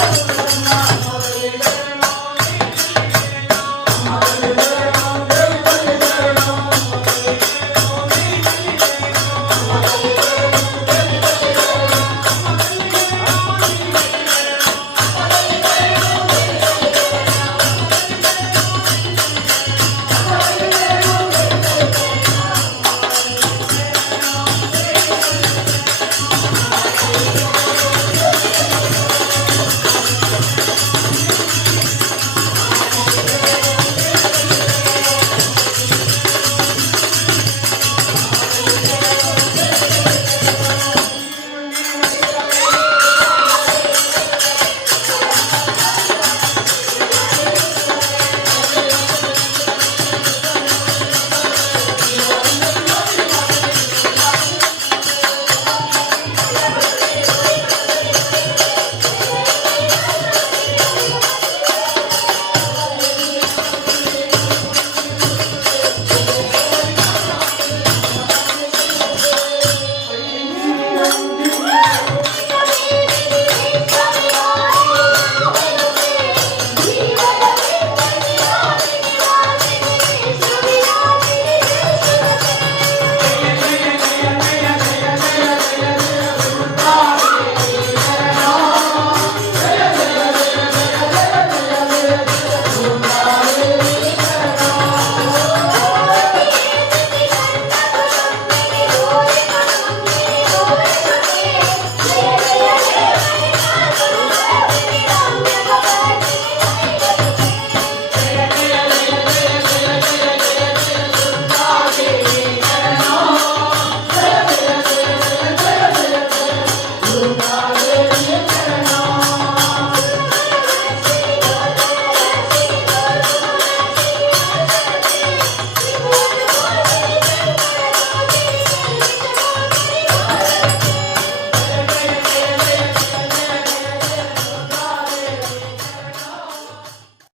Thank you.